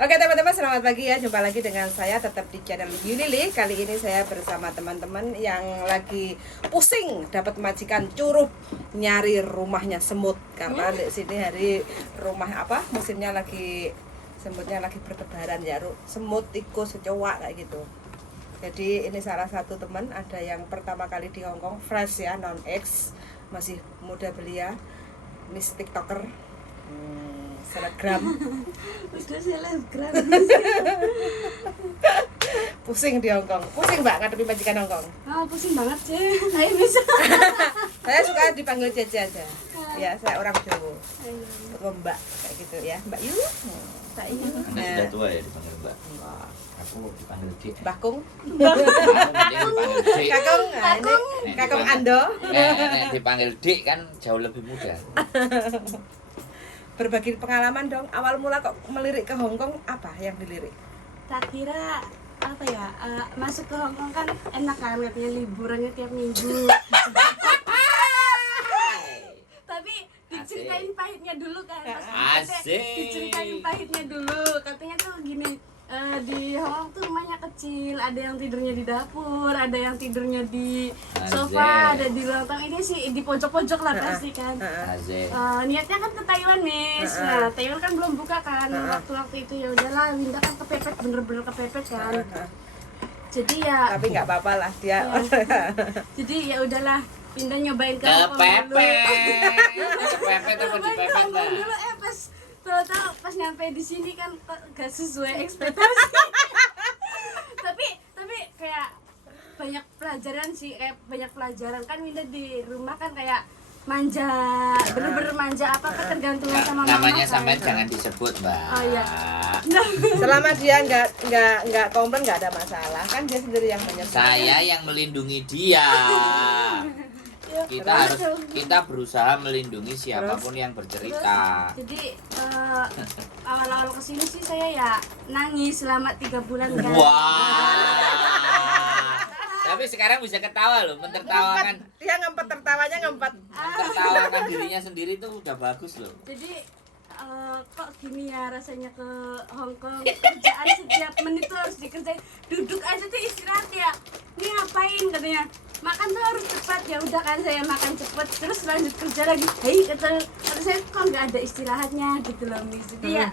Oke teman-teman, selamat pagi ya. Jumpa lagi dengan saya tetap di channel Yulili. Kali ini saya bersama teman-teman yang lagi pusing dapat majikan curup nyari rumahnya semut. Karena di sini hari rumah musimnya lagi semutnya lagi bertebaran ya, semut, tikus, kecoa kayak gitu. Jadi ini salah satu teman ada yang pertama kali di Hongkong, fresh ya, non X, masih muda belia, Miss TikToker. Selebgram. Udah selebgram. Pusing di Hongkong. Pusing Mbak ngadepi majikan Hongkong. Oh, pusing banget sih. Saya bisa. Saya suka dipanggil Cece aja. Ya, saya orang Jawa. Mbak kayak gitu ya. Mbak Yu. Anda sudah tua ya dipanggil Mbak. Aku dipanggil Dik. Bakung. Dipanggil Dik. Kakung. Nah, ini Kakung Ando. Nek dipanggil Dik kan jauh lebih muda. Berbagi pengalaman dong. Awal mula kok melirik ke Hongkong, apa yang dilirik? Tak kira apa ya, masuk ke Hongkong kan enak kan, katanya liburannya tiap minggu. Tapi diceritain pahitnya dulu kan. Asik. Diceritain pahitnya dulu. Katanya tuh gini, di Hongkong tuh rumahnya kecil, ada yang tidurnya di dapur, ada yang tidurnya di sofa, ada di lontong. Ini sih di pojok-pojok lah pasti kan. Asik. Niatnya kan ke Taiwan, Miss. Nah, Taiwan kan belum buka kan. Waktu itu ya udahlah, Winda kan kepepet, bener-bener kepepet kan. Jadi ya. Tapi nggak apa-apa lah dia. Jadi ya udahlah, Winda nyobain ke Hongkong dulu. Kepepet apa dipepet Hongkong lah. dulu tahu pas nyampe di sini kan gak sesuai ekspektasi. tapi kayak banyak pelajaran sih, banyak pelajaran kan. Winda di rumah kan kayak manja, bener-bener manja, apa ketergantungan sama mama. Namanya kan. sampai jangan disebut, Mbak. Oh iya. Selama dia nggak komplain, nggak ada masalah kan, dia sendiri yang menyebut. Saya yang melindungi dia. Kita berusaha melindungi siapapun yang bercerita. Jadi awal-awal kesini sih saya ya nangis selama 3 bulan kan. Wah. Tapi sekarang bisa ketawa loh, mentertawakan. Dia ngempet, tertawanya ngempet. Mentertawakan dirinya sendiri tuh udah bagus loh. Jadi kok gini ya rasanya ke Hongkong, kerjaan setiap menit tuh harus dikerjain. Duduk aja tuh istirahat ya, ini ngapain katanya, makan tuh harus cepat. Ya udah kan, saya makan cepet terus lanjut kerja lagi. Hei, kata saya kok nggak ada istirahatnya gitu loh, Miss. Jadi ya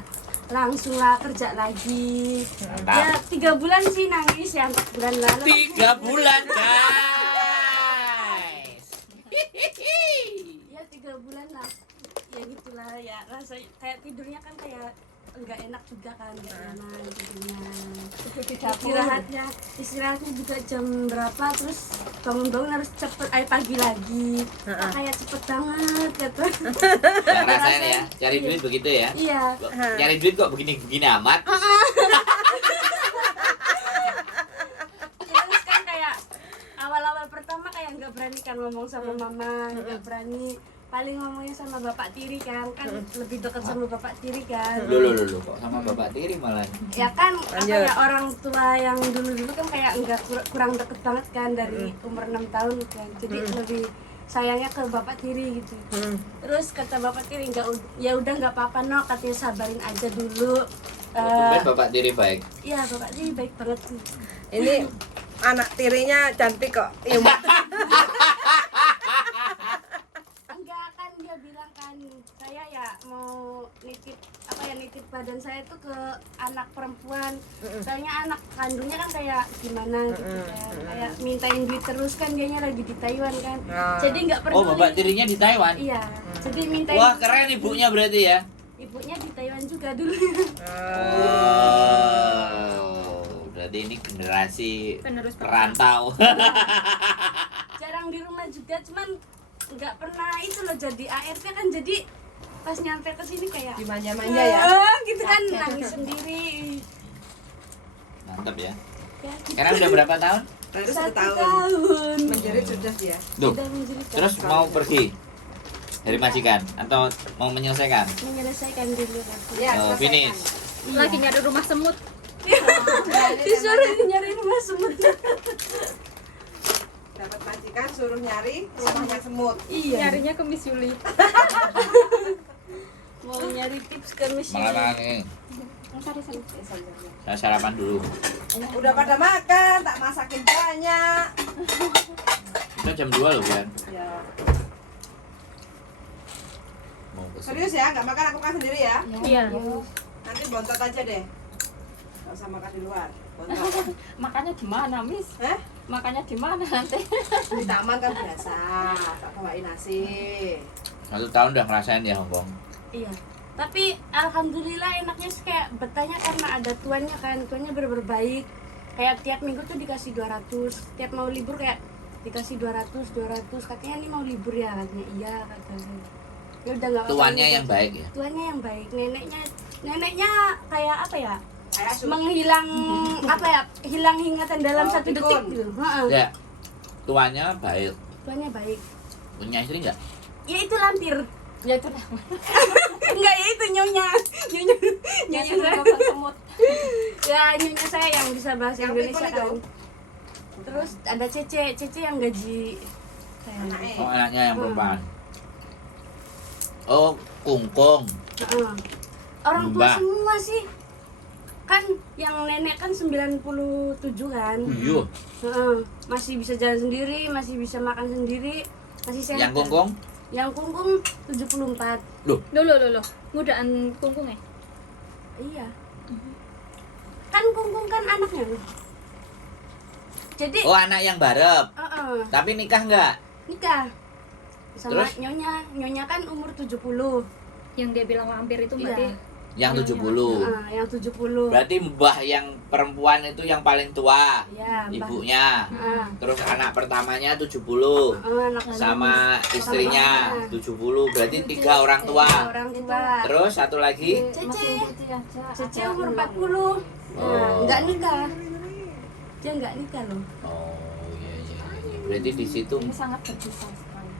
langsung lah kerja lagi. Ya 3 bulan sih nangis ya, 4 bulan lalu. 3 bulan guys. Ya 3 bulan lah, ya gitulah ya, rasanya kayak tidurnya kan kayak enggak enak juga kan, enggak nyaman tidurnya. Istirahatnya juga jam berapa, terus bangun-bangun harus cepet, pagi lagi. Kayak cepet banget kata. Yang rasain ya, cari duit begitu ya. Iya. Cari duit kok begini-begini amat. Terus kan kayak awal-awal pertama kayak nggak berani kan ngomong sama mama, nggak berani. Paling ngomongnya sama bapak tiri kan lebih dekat sama bapak tiri kan. Loh kok sama bapak tiri malah. Ya kan apa ya, orang tua yang dulu kan kayak enggak kurang deket banget kan dari umur 6 tahun kan. Jadi lebih sayangnya ke bapak tiri gitu. Terus kata bapak tiri ya udah nggak apa-apa no, katanya sabarin aja dulu. Tumben bapak tiri baik. Iya, bapak tiri baik banget sih. Ini anak tirinya cantik kok. Iya, Enggak kan, dia bilang kan saya ya mau nitip badan saya tuh ke anak perempuan. Soalnya anak kandungnya kan kayak gimana gitu kan. Kayak mintain duit terus kan, dianya lagi di Taiwan kan. Jadi nggak peduli. Oh, bapak tirinya di Taiwan. Iya. Jadi mintain. Wah, keren ibunya berarti ya. Ibunya di Taiwan juga dulu. Oh, berarti ini generasi perantau. Jarang di rumah juga, cuman nggak pernah itu loh jadi ART kan. Jadi pas nyampe ke sini kayak dimanja-manja ya. Gitu kan, nangis sendiri. Mantap ya. Ya, gitu. Sekarang udah berapa tahun? Baru 1 1 tahun. tahun. Menjerit sudah dia. Duh. Sudah menjerit. Terus mau pergi dari majikan atau mau menyelesaikan? Menyelesaikan dulu lagi. Ya, Oh, selesaikan. finish. Lagi nyari rumah semut. Disuruh nyari rumah semut. Dapat majikan suruh nyari rumahnya semut. Iya. Nyarinya ke Miss Yuli. Mau nyari tips ke Miss Yuli. Malah Sari. Saya sarapan dulu. Udah pada makan, tak masakin banyak. Kita jam 2 loh, Bian. Ya. Mau pesen. Serius ya, nggak makan aku makan sendiri ya. Iya. Nanti bontot aja deh. Nggak usah makan di luar. Bontot. Makannya di mana, Miss? Eh? Makannya di mana nanti? Di taman kan biasa. Tak bawain nasi. 1 tahun udah ngerasain ya Hongkong. Iya. Tapi alhamdulillah enaknya sih kayak betahnya karena ada tuannya kan. Tuannya bener-bener baik. Kayak tiap minggu tuh dikasih 200. Tiap mau libur kayak dikasih 200. Katanya ini mau libur ya, katanya iya katanya. Ya udah enggak Tuannya yang baik ya. Tuannya yang baik. Neneknya kayak apa ya? Kayak Menghilang apa ya? Hilang ingatan dalam Oh, 1 detik pikun. gitu. Heeh. Ya. Tuannya baik. Tuannya baik. Punya istri enggak? Ya itu lampir. Ya itu dah. Enggak, ya itu nyonya Ya saya. makan semut. Ya nyonya saya yang bisa bahasa Yang Indonesia pikun itu? kan. Terus ada Cece yang gaji saya. anaknya. Oh, anaknya yang perempuan. Oh, kungkung. Heeh. Orang tua Mbak. semua sih. Kan yang nenek kan 97 kan. Iya. Heeh. Masih bisa jalan sendiri, masih bisa makan sendiri, masih sehat. Yang kan? kungkung? Yang kungkung 74. Loh, Loh. Mudaan kungkung ya? Iya. Kan kungkung kan anaknya. Jadi oh anak yang barep. heeh. Tapi nikah enggak? Nikah sama Terus? nyonya kan umur 70. Yang dia bilang lampir itu berarti Yang 70. Yang 70. Berarti mbah yang perempuan itu yang paling tua. Ya, Mbah. Ibunya. Heeh. Terus anak pertamanya 70. Anak Sama istrinya 70. Berarti 3 orang tua. orang tua. Terus satu lagi Cece umur 40. Oh. Enggak nikah. Dia enggak nikah loh. Oh iya. Berarti di situ ini sangat berpisah sekali.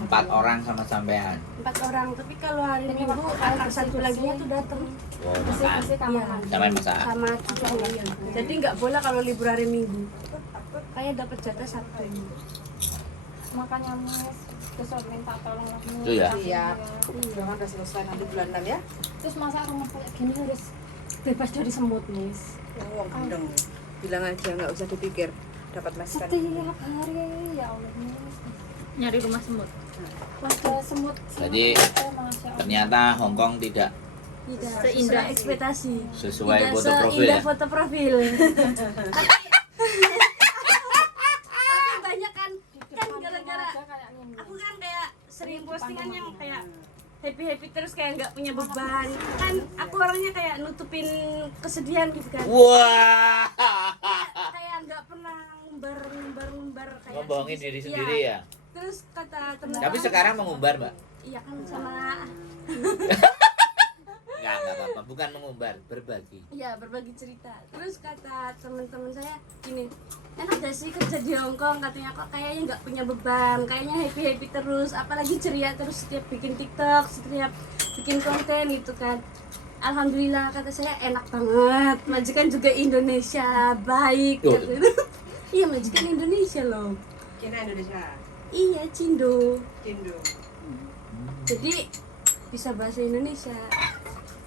4 orang sama sampean. 4 orang, tapi kalau hari Minggu anak satu lagi tuh datang Wow, makan. Bersih kamar Iya. mandi. Sampean masak. sama cucunya. Jadi enggak boleh kalau libur hari Minggu. Kayak dapat jatah Sabtu. Makanya Mas besok minta tolong lah Mas. Itu ya? Iya. Jangan udah selesai nanti bulan 6 ya. Terus masa rumah kayak gini harus bebas dari semut, Miss. Oh, gendeng. Bilang aja nggak usah dipikir. Dapat masker. Setiap hari ya Allah, Miss. Nyari rumah semut. Ada semut. Jadi, Masya Allah. Ternyata Hongkong tidak Tidak Seindah sesuai ekspektasi. sesuai Tidak foto profil seindah ya. foto profil. Tapi banyak kan gara-gara aku kan kayak sering postingan yang kayak happy terus kayak nggak punya beban. Kan aku orangnya kayak nutupin kesedihan gitu kan. Wah. Kayak nggak pernah ngumbar kayak Ngebohongin diri sendiri Iya. ya. Terus kata teman Tapi sekarang mengumbar, Mbak. iya kan sama Enggak apa-apa. Bukan mengumbar, berbagi. iya berbagi cerita. Terus kata teman-teman saya gini, enak gak sih kerja di Hongkong, katanya kok kayaknya nggak punya beban, kayaknya happy terus, apalagi ceria terus setiap bikin TikTok, setiap bikin konten gitu kan. Alhamdulillah kata saya enak banget, majikan juga Indonesia baik. Oh. Kata. Iya majikan Indonesia loh. Cina Indonesia. Iya Cindo. Cindo. Jadi bisa bahasa Indonesia.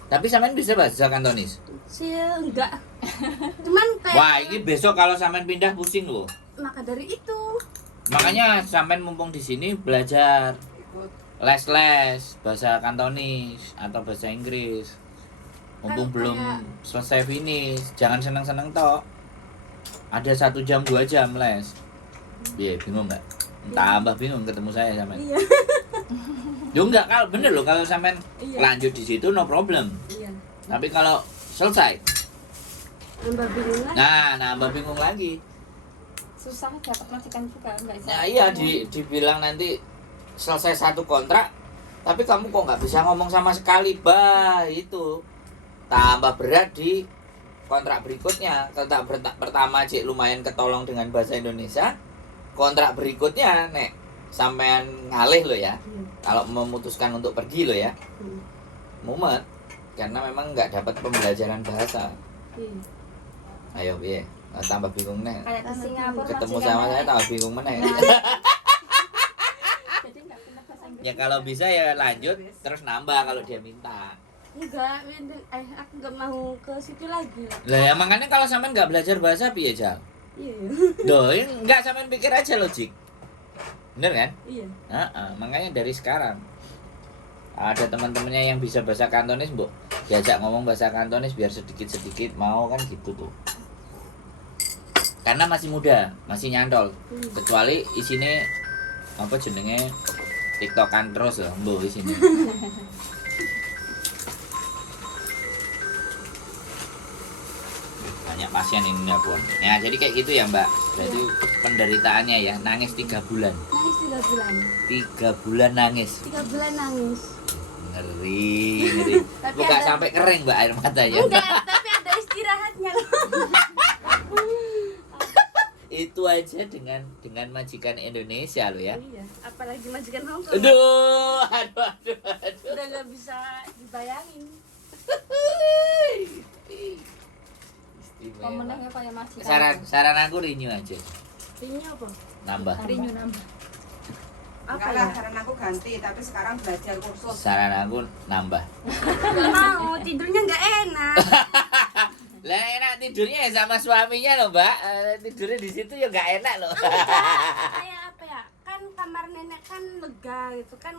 Tapi sampean bisa bahasa Kantonis? Saya enggak. Cuman kayak Wah, ini besok kalau sampean pindah pusing loh. maka dari itu Makanya sampean mumpung di sini belajar Ikut. les-les bahasa Kantonis atau bahasa Inggris. Mumpung Kan belum kayak- selesai finish, jangan seneng-seneng tok. Ada 1 jam 2 jam les. Iya, bingung nggak? Tambah bingung ketemu saya sampean. iya. Yo enggak, kalau bener loh kalau sampean Iya. lanjut di situ no problem. Iya. Tapi kalau selesai, Nambah bingung lah. nambah bingung lagi. Susah dapat majikan juga enggak bisa. Nah iya dibilang nanti selesai 1 kontrak, tapi kamu kok nggak bisa ngomong sama sekali, bah itu tambah berat di kontrak berikutnya. Kontrak pertama cik lumayan ketolong dengan bahasa Indonesia, kontrak berikutnya nek sampean ngalih lo ya, Iya. kalau memutuskan untuk pergi lo ya, Hmm. mumet karena memang nggak dapat pembelajaran bahasa. Iya. Ayo piye, tambah bingung nih. Kayak di Singapura Ketemu majikannya sama saya tambah bingung meneh. jadi enggak pindah bahasa Inggris. Ya kalau bisa ya lanjut terus nambah kalau dia minta. Enggak, aku enggak mau ke situ lagi lah. Lah ya makanya kalau sampean nggak belajar bahasa piye, Jal? Iya. Doh, ini nggak sampean pikir aja logik. Bener kan? Iya. Makanya dari sekarang ada teman-temannya yang bisa bahasa Kantonis, Mbok, diajak ngomong bahasa Kantonis biar sedikit-sedikit mau kan gitu tuh. Karena masih muda, masih nyantol. Kecuali isine apa jenenge TikTokan terus loh, Mbok isine. Banyak pasien ini aku. Ya, jadi kayak gitu ya, Mbak. Berarti penderitaannya ya, nangis 3 bulan. Nangis 3 bulan. 3 bulan nangis. 3 bulan nangis. Ngeri. Tapi Bukan ada- sampai kering, Mbak, air matanya. Enggak, tapi ada istirahatnya loh. Itu aja dengan majikan Indonesia loh ya. Iya, apalagi majikan Hongkong. Aduh. Udah nggak bisa dibayangin. Pemenangnya kayak masih. Saran aku renew aja. Ini apa? Nambah. Rinyu nambah. Enggak lah, karena aku ganti, tapi sekarang belajar kursus. Saran aku nambah. Nggak mau, tidurnya nggak enak. Lah enak tidurnya ya sama suaminya loh, Mbak. Tidurnya di situ ya nggak enak loh. Kayak apa ya? Kan kamar nenek kan lega gitu kan,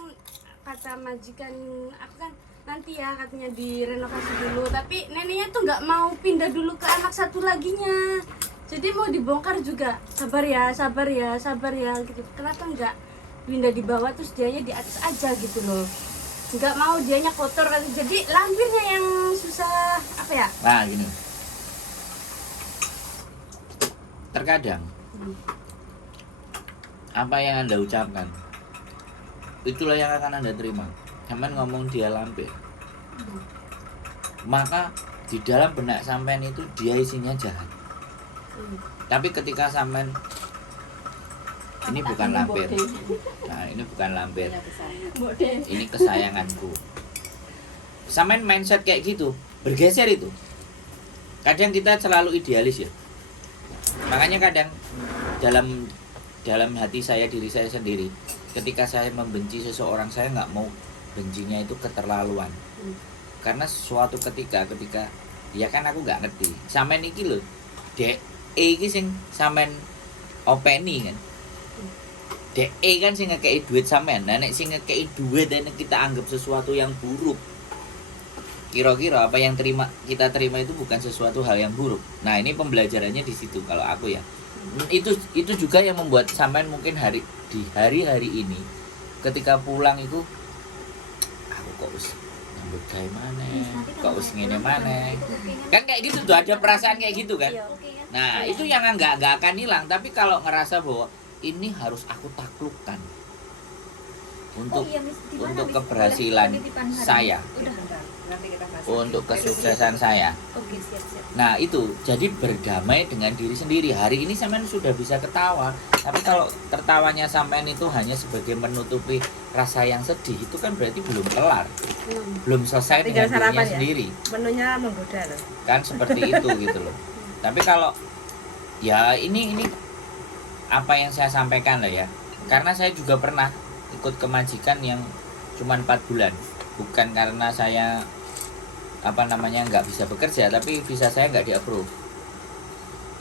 kata majikan aku kan nanti ya katanya direnovasi dulu, tapi neneknya tuh nggak mau pindah dulu ke anak satu laginya. Jadi mau dibongkar juga. Sabar ya gitu. Kenapa nggak pindah di bawah terus dianya di atas aja gitu loh. Nggak mau, dianya kotor kan. Jadi lampirnya yang susah apa ya? Nah, gini. Terkadang apa yang Anda ucapkan itulah yang akan Anda terima. Sampean ngomong dia lampir, maka di dalam benak sampean itu dia isinya jahat. Tapi ketika sampean ini bukan lampir, nah ini bukan lampir, ini kesayanganku. Sampean mindset kayak gitu, bergeser itu. Kadang kita selalu idealis ya. Makanya kadang dalam hati saya, diri saya sendiri, ketika saya membenci seseorang, saya nggak mau bencinya itu keterlaluan. Karena suatu ketika ya kan aku nggak ngerti sampean iki lho dek iki sing sampean openi kan, dek kan sing ngekei duit sampean. Nah nek sing ngekei duit dan kita anggap sesuatu yang buruk, kira-kira apa yang kita terima itu bukan sesuatu hal yang buruk. Nah ini pembelajarannya di situ kalau aku ya. Itu juga yang membuat sampean mungkin di hari-hari ini ketika pulang itu aku kok wis nyambut gawe maneh, kok wis ngene maneh. Kan kayak gitu tuh, ada perasaan kayak gitu kan. Nah, itu yang nggak akan hilang, tapi kalau ngerasa bahwa ini harus aku taklukkan untuk keberhasilan saya, Nanti kita bahas. untuk kesuksesan saya. Oke, siap. Nah itu, jadi berdamai dengan diri sendiri. Hari ini sampean sudah bisa ketawa, tapi kalau tertawanya sampean itu hanya sebagai menutupi rasa yang sedih, itu kan berarti belum kelar, belum selesai Tinggal dengan dirinya sarapan ya? sendiri. Menunya menggoda loh. Kan seperti itu gitu loh. Tapi kalau ya ini apa yang saya sampaikan lah ya, karena saya juga pernah ikut kemajikan yang cuma 4 bulan, bukan karena saya nggak bisa bekerja, tapi visa saya nggak di-approve.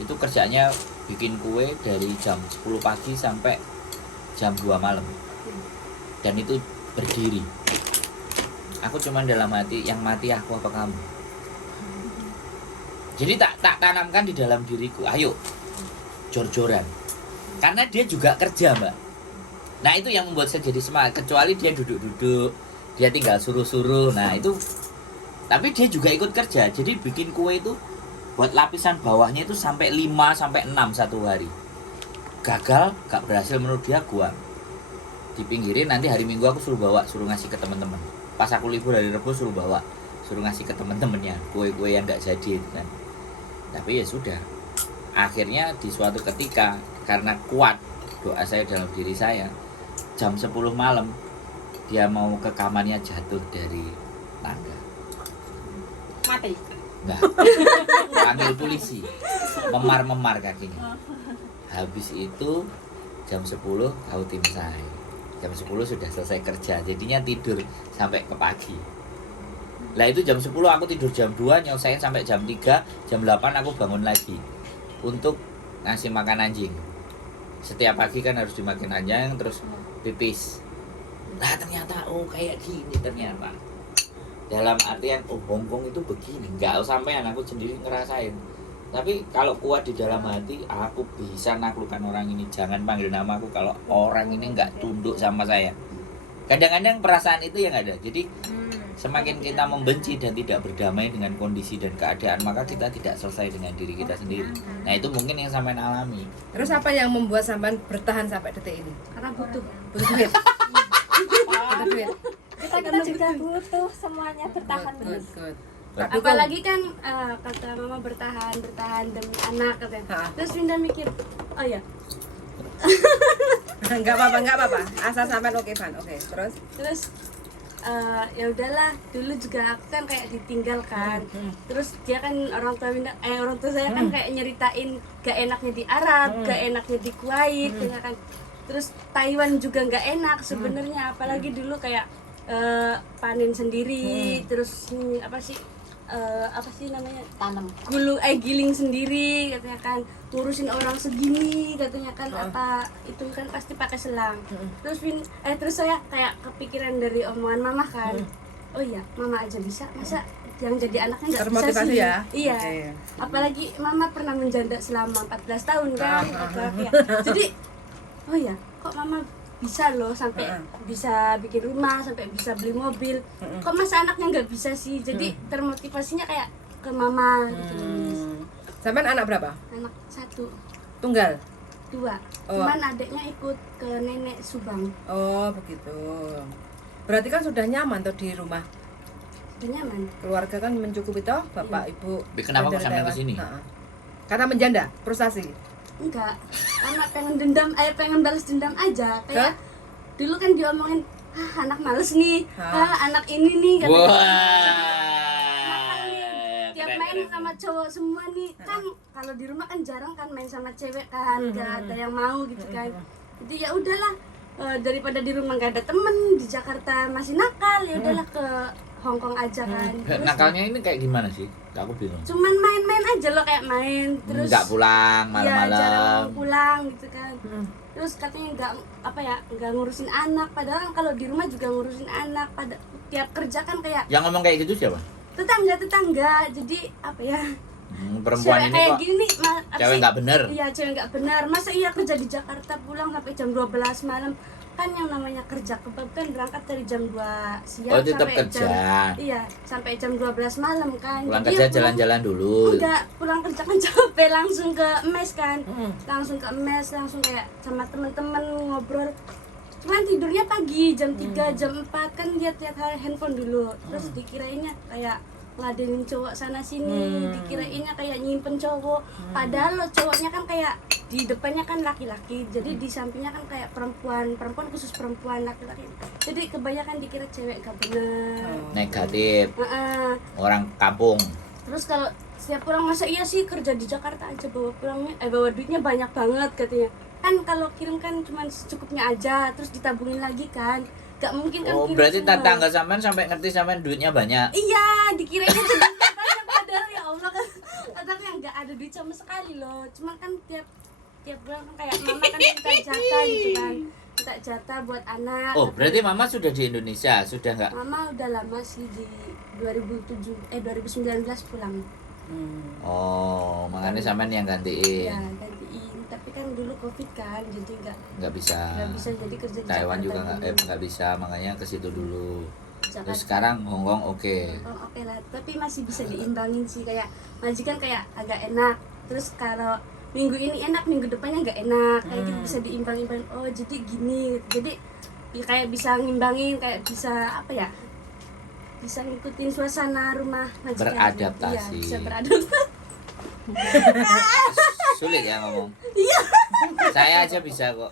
Itu kerjanya bikin kue dari jam 10 pagi sampai jam 2 malam, dan itu berdiri. Aku cuman dalam hati, yang mati aku apa kamu. Jadi tak tanamkan di dalam diriku, ayo jor-joran, karena dia juga kerja, Mbak. Nah itu yang membuat saya jadi semangat. Kecuali dia duduk-duduk, dia tinggal suruh-suruh, nah itu. Tapi dia juga ikut kerja, jadi bikin kue itu buat lapisan bawahnya itu sampai 5 sampai 6 satu hari. Gagal, gak berhasil menurut dia, gua dipinggirin. Nanti hari Minggu aku suruh ngasih ke teman-teman. Pas aku libur hari Rabu suruh ngasih ke teman-temannya kue-kue yang gak jadi itu kan. Tapi ya sudah, akhirnya di suatu ketika karena kuat doa saya dalam diri saya, jam 10 malam dia mau ke kamarnya jatuh dari tangga. Mati. Enggak. Panggil polisi. Memar-memar kakinya. Habis itu jam 10 outing saya. Jam 10 sudah selesai kerja, jadinya tidur sampai ke pagi. Lah itu jam 10 aku tidur jam 2, nyelesain sampai jam 3, jam 8 aku bangun lagi untuk ngasih makan anjing. Setiap pagi kan harus dimakan anjing terus pipis. Nah ternyata kayak gini ternyata. Dalam artian Hongkong itu begini, nggak sampean aku sendiri ngerasain. Tapi kalau kuat di dalam hati, aku bisa naklukkan orang ini. Jangan panggil nama aku kalau orang ini nggak tunduk sama saya. Kadang-kadang perasaan itu yang ada. Jadi semakin kita membenci dan tidak berdamai dengan kondisi dan keadaan, maka kita tidak selesai dengan diri kita sendiri. Nah itu mungkin yang sampean alami. Terus apa yang membuat sampean bertahan sampai detik ini? Karena butuh. Butuh duit. Butuh duit. Kita juga butuh semuanya bertahan Good, terus. good. Tak dukung. Apalagi kan kata mama bertahan demi anak katanya. Ha. Terus Winda mikir, oh ya. Enggak apa-apa. Asal sampean oke, Van. Oke, terus Terus ya udahlah, dulu juga aku kan kayak ditinggalkan. Terus dia kan orang tua saya kan kayak nyeritain gak enaknya di Arab, gak enaknya di Kuwait, ya kan. Terus Taiwan juga nggak enak sebenarnya, apalagi dulu kayak panen sendiri, terus apa sih namanya, Tanam. giling sendiri katanya kan, ngurusin orang segini katanya kan, apa itu kan pasti pakai selang. Terus saya kayak kepikiran dari omongan mama kan, oh iya mama aja bisa, masa yang jadi anaknya nggak bisa termotivasi sih? ya? Iya. Oke. Apalagi mama pernah menjanda selama 14 tahun kan, laki-laki ya. Jadi oh ya, kok mama bisa loh sampai bisa bikin rumah, sampai bisa beli mobil. Kok masa anaknya nggak bisa sih? Jadi termotivasinya kayak ke mama gitu. Sampean anak berapa? Anak 1, Tunggal. 2. Oh. Cuman adiknya ikut ke nenek Subang. Oh, begitu. Berarti kan sudah nyaman tuh di rumah. Udah nyaman. Keluarga kan mencukupi toh, bapak, ibu. Tapi kenapa dari kok sampai Taiwan. kesini? Ha-ha. Karena menjanda, frustasi. Enggak. Karena pengen balas dendam aja. Kayak dulu kan diomongin, anak males nih, anak ini nih katanya. Tiap main sama cowok semua nih, kan kalau di rumah kan jarang kan main sama cewek kan, nggak ada yang mau gitu kan. Jadi ya udahlah, daripada di rumah nggak ada temen, di Jakarta masih nakal, ya udahlah ke Hongkong aja kan. Terus Nakalnya ini kayak gimana sih? Aku bingung. cuman main-main aja loh, kayak main terus Nggak pulang ya jarang malam-malam. pulang gitu kan. Terus katanya nggak ngurusin anak, padahal kan kalau di rumah juga ngurusin anak. Pada tiap kerja kan kayak Yang ngomong kayak gitu siapa? tetangga. Jadi apa ya, Perempuan cewek ini kayak kok gini cewek nggak bener. Iya, cewek nggak benar. Masa iya kerja di Jakarta pulang sampai jam 12 malam? Kan yang namanya kerja kebab kan berangkat dari jam 2 siang Oh, tetap sampai kerja. sampai jam 12 malam kan. Pulang Jadi kerja ya pulang- jalan-jalan dulu. Enggak, pulang kerja kan capek, langsung ke mes kan. Langsung ke mes, langsung kayak sama teman-teman ngobrol. Cuman tidurnya pagi, jam 3, jam 4 kan lihat-lihat handphone dulu. Terus dikirainnya kayak ngeladenin cowok sana sini, dikirainnya kayak nyimpen cowok. Padahal lo cowoknya kan kayak di depannya kan laki-laki, jadi di sampingnya kan kayak perempuan khusus perempuan, laki-laki. Jadi kebanyakan dikira cewek gak bener. Negatif. Heeh. Orang kampung. Terus kalau setiap pulang, masa iya sih kerja di Jakarta aja bawa duitnya banyak banget katanya. Kan kalau kirim kan cuma secukupnya aja, terus ditabungin lagi kan. Gak mungkin kan Oh, kirim berarti semua. tetangga sampean sampai ngerti sampean duitnya banyak. Iya, dikirainnya tuh duitnya banyak, padahal ya Allah kan padahal yang nggak ada duit sama sekali loh. Cuma kan tiap bulan kan kayak mama kan minta jatah gitu kan, minta jatah buat anak. Oh, berarti mama sudah di Indonesia, sudah nggak? Mama udah lama sih, di 2019 pulang. Oh, makanya sampean yang gantiin. Ya gantiin, tapi kan dulu covid kan, jadi Nggak bisa. nggak bisa jadi kerja di Taiwan Jakarta juga dulu. nggak bisa, makanya ke situ dulu. Jakarta. Terus sekarang Hongkong oke. Oh, oke lah, tapi masih bisa diimbangin sih, kayak majikan kayak agak enak. Terus kalau minggu ini enak, minggu depannya nggak enak, kayak gitu bisa diimbang-imbangin. Oh jadi gini, jadi kayak bisa ngimbangin, kayak bisa apa ya, bisa ngikutin suasana rumah majikan. Beradaptasi. Iya, bisa beradaptasi. Sulit ya ngomong. Saya aja bisa kok.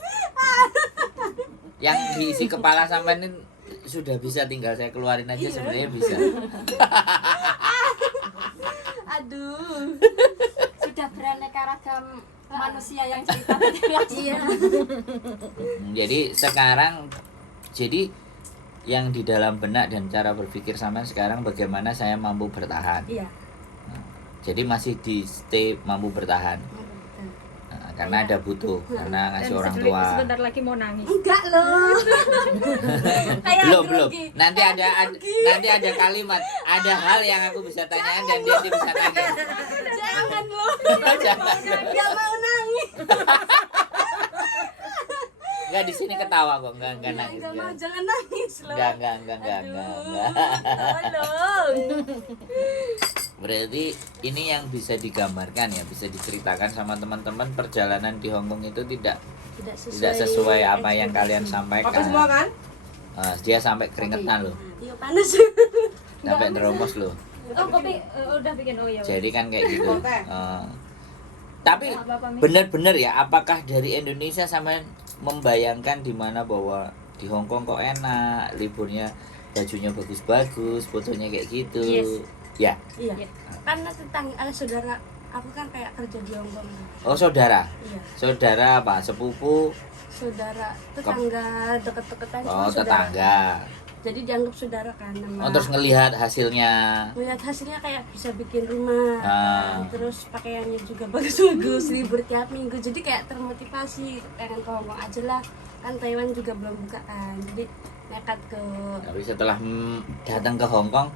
Yang diisi kepala sampean ini sudah bisa, tinggal saya keluarin aja sebenarnya bisa. Aduh. Sudah beraneka ragam manusia yang cerita. Iya. Jadi sekarang yang di dalam benak dan cara berpikir sampean sekarang bagaimana saya mampu bertahan. Iya. Jadi masih di stay mampu bertahan. Karena ada butuh, karena ngasih orang tua. Sebentar lagi mau nangis. Enggak loh. Kayak Belum. grogi. Nanti ada kalimat, ada hal yang aku bisa tanyain dan dia bisa tanya. Jangan loh. Jangan. Enggak mau nangis. Enggak, di sini ketawa kok, enggak nangis. Enggak mau, jangan nangis loh. Enggak. Tolong. Berarti ini yang bisa digambarkan ya, bisa diceritakan sama teman-teman perjalanan di Hong Kong itu tidak sesuai apa yang kalian sampaikan. Kopi semua kan? Dia sampai keringetan loh, Iya panas. sampai neromos loh. Oh, kopi udah bikin. Oh ya. Jadi kan kayak gitu. Teh. Tapi Apa-apa, Mi? benar-benar ya, apakah dari Indonesia sampai membayangkan di mana bahwa di Hong Kong kok enak, liburnya bajunya bagus-bagus, fotonya kayak gitu. Yes. Ya. Iya. Iya. Karena saudara aku kan kayak kerja di Hong Kong. Oh, saudara. Iya. Saudara apa? Sepupu? Saudara tetangga deket-deketan Oh, cuma saudara. tetangga. Jadi dianggap saudara kan nama. Oh, terus ngelihat hasilnya. Melihat hasilnya kayak bisa bikin rumah, Ah. terus pakaiannya juga bagus-bagus, libur tiap minggu, jadi kayak termotivasi pengen ke Hong Kong aja lah, kan Taiwan juga belum buka kan, jadi nekat ke. Tapi setelah datang ke Hong Kong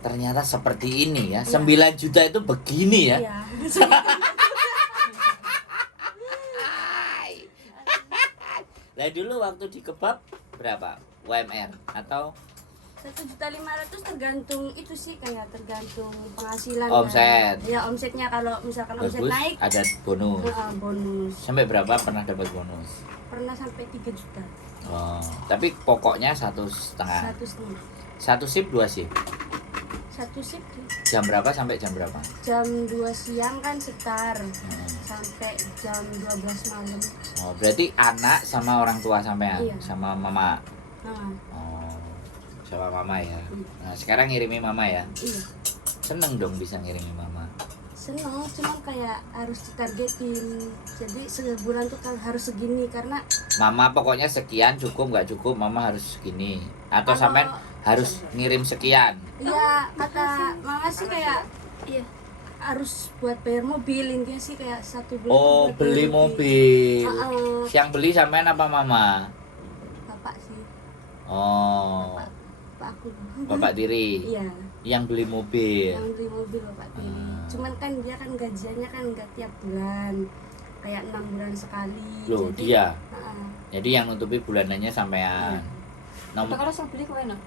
ternyata seperti ini ya. Iya. 9 juta itu begini ya. Iya. Lah dulu waktu di kebab berapa? UMR atau 1.500.000 tergantung itu sih, kayak tergantung penghasilan. Omset. Kan. Ya omsetnya, kalau misalkan omset bagus naik, ada bonus. bonus. Sampai berapa pernah dapat bonus? Pernah sampai 3 juta. Oh, tapi pokoknya 1,5. 1,5. 1 shift 2 shift. 1 shift Jam berapa sampai jam berapa? jam 2 siang kan sekitar Hmm. sampai jam 12 malam. Oh, berarti anak sama orang tua sampean, Iya. sama mama. Nah, Oh, sama mama ya. Iya. Nah, sekarang ngirimi mama ya. iya. Seneng dong bisa ngirimi mama. Seneng, cuman kayak harus ditargetin. Jadi sebulan tuh kan harus segini, karena Mama pokoknya sekian cukup, nggak cukup mama harus segini. Atau Kalau- sampean harus ngirim sekian. ya kata mama sih kayak iya harus buat bayar mobil, intinya sih kayak 1 bulan tuh Oh, buat beli mobil. Heeh. Yang beli sampean apa mama? Bapak sih, Oh, bapak aku. bapak tiri. Iya, Yang beli mobil. yang beli mobil bapak tiri. Ah. Cuman kan dia kan gajiannya kan nggak tiap bulan, kayak 6 bulan sekali. Loh, Jadi, dia. heeh. Jadi yang nutupi bulanannya sampean. Kalau saya beli kok enak.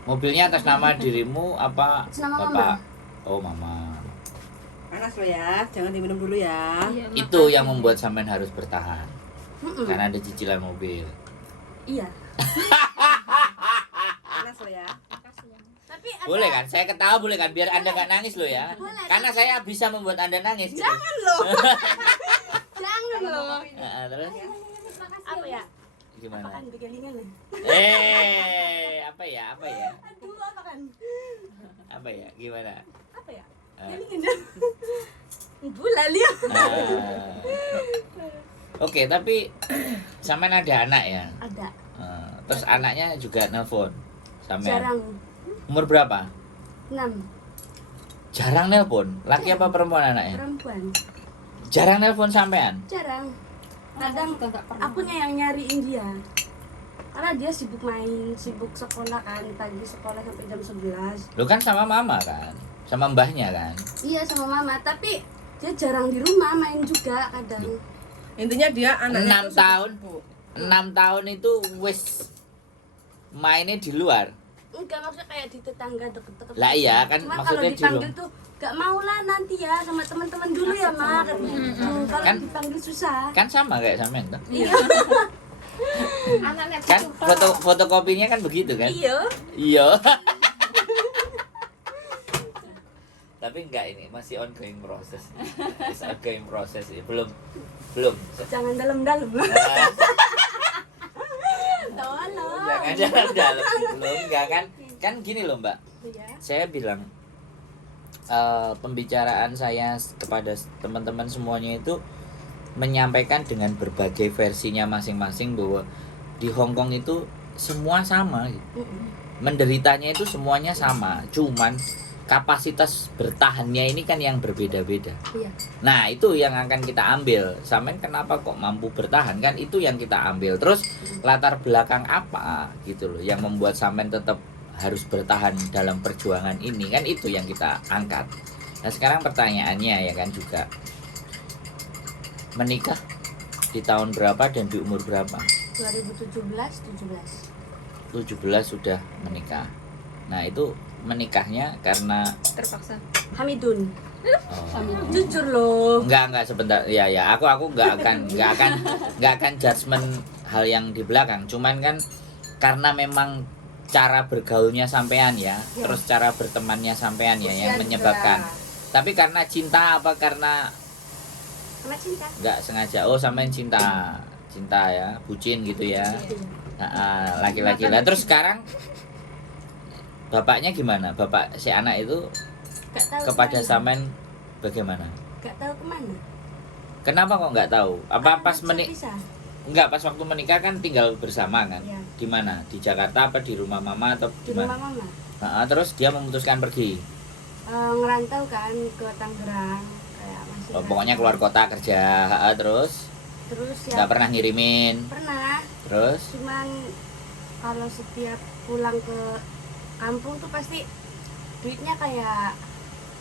Mobilnya atas nama dirimu apa Atas nama bapak? Oh, mama. Panas lo ya, jangan diminum dulu ya. Iya, Itu yang membuat sampean harus bertahan. Mm-mm. Karena ada cicilan mobil. Iya. Panas lo ya. makasih ya. Tapi ada, Boleh kan? Saya ketawa boleh kan? Biar Anda nggak nangis loh ya. Boleh. Karena saya bisa membuat Anda nangis gitu. Jangan loh. Jangan loh. Terus Apa ya? gimana? Apaan begalingan ya? Apa ya? Apa ya? Aduh, apa kan? Apa ya? Gimana? Apa ya? Ah. Galingan ya? Bulan ya? Ah. Oke, tapi sampean ada anak ya? Ada. Terus anaknya juga nelpon sampean. Jarang. Umur berapa? 6. Jarang nelpon. Laki apa perempuan anaknya? Perempuan. Jarang nelpon sampean. Jarang. Kadang Juga nggak pernah. akunya yang nyariin dia. Karena dia sibuk main, sibuk sekolah kan, pagi sekolah sampai jam 11. Lu kan sama mama kan? Sama mbahnya kan? Iya sama mama, tapi dia jarang di rumah, main juga kadang. Intinya dia anaknya 6 tuh tahun. sibuk. 6 tahun itu wis mainnya di luar. Enggak, maksudnya kayak di tetangga deket-deket. Lah iya, kan Cuma maksudnya kalau di dipanggil rumah. tuh gak mau lah nanti ya sama teman-teman dulu ya mak. Kalau Kan- dipanggil susah. Kan sama kayak sampean tuh. Iya. Anaknya Kan fotokopinya kan begitu kan? Iya. Iya. Tapi enggak, ini masih ongoing proses. It's ongoing proses ya. Belum. Jangan dalam-dalam. Ah, Tolong. Jangan dalam. Belum enggak kan? Kan gini loh, Mbak. Iya. Saya bilang pembicaraan saya kepada teman-teman semuanya itu menyampaikan dengan berbagai versinya masing-masing bahwa di Hong Kong itu semua sama gitu. Mm-mm. Menderitanya itu semuanya sama, cuman kapasitas bertahannya ini kan yang berbeda-beda. Iya. Nah itu yang akan kita ambil. Sampean kenapa kok mampu bertahan, kan itu yang kita ambil. Terus latar belakang apa gitu loh yang membuat sampean tetap harus bertahan dalam perjuangan ini, kan itu yang kita angkat. Nah sekarang pertanyaannya ya kan juga, menikah di tahun berapa dan di umur berapa? 2017 17 sudah menikah. Nah itu menikahnya karena Terpaksa. Hamidun. oh, Jujur loh. enggak sebentar ya aku enggak akan judgement hal yang di belakang, cuman kan karena memang cara bergaulnya sampean ya, Ya. terus cara bertemannya sampean ya yang Usia menyebabkan. juga. Tapi karena cinta apa karena Sama cinta. enggak sengaja? Oh sampean cinta ya, bucin gitu ya. Laki-laki lah. Terus sekarang bapaknya gimana? Bapak si anak itu Gak tahu kepada kemana. sampean bagaimana? Gak tahu kemana. Kenapa kok nggak tahu? Apa pas Bisa. Enggak, pas waktu menikah kan tinggal bersama kan? Iya. Di mana? Di Jakarta apa di rumah mama atau Di di rumah mana? mama. Terus dia memutuskan pergi. Ngerantau kan ke Tangerang kayak masih. Oh, pokoknya keluar kota kerja. Terus Terus ya nggak pernah ngirimin. pernah. Terus Cuman kalau setiap pulang ke kampung tuh pasti duitnya kayak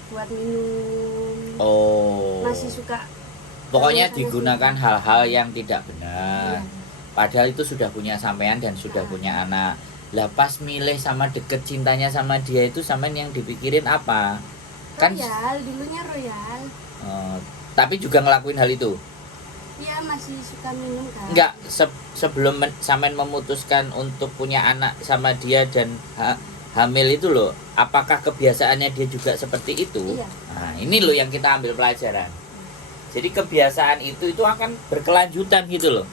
buat minum. oh. Masih suka. Pokoknya sama digunakan hal-hal yang tidak benar. Iya. Padahal itu sudah punya sampean dan sudah punya anak. Lah pas milih sama deket cintanya sama dia itu sampean yang dipikirin apa? Kan Royal, dulunya Royal. tapi juga ngelakuin hal itu. Iya masih suka minum kan. Enggak, sebelum sampean memutuskan untuk punya anak sama dia dan hamil itu loh, apakah kebiasaannya dia juga seperti itu? Iya. Nah, ini loh yang kita ambil pelajaran. Jadi kebiasaan itu akan berkelanjutan gitu loh.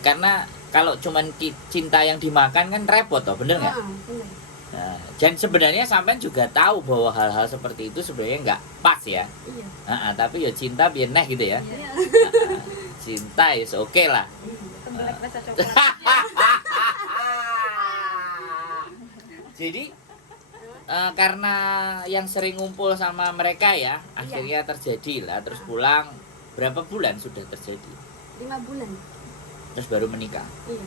Karena kalau cuman cinta yang dimakan kan repot toh, bener nggak? Bener. Nah, dan sebenarnya sampean juga tahu bahwa hal-hal seperti itu sebenarnya nggak pas ya. Iya. Tapi ya cinta biar neh gitu ya. Iya. Cinta is oke lah. Kebelet rasa coklat. Jadi karena yang sering ngumpul sama mereka ya, akhirnya terjadi lah. Terus pulang, berapa bulan sudah terjadi? 5 bulan. Terus baru menikah. Iya.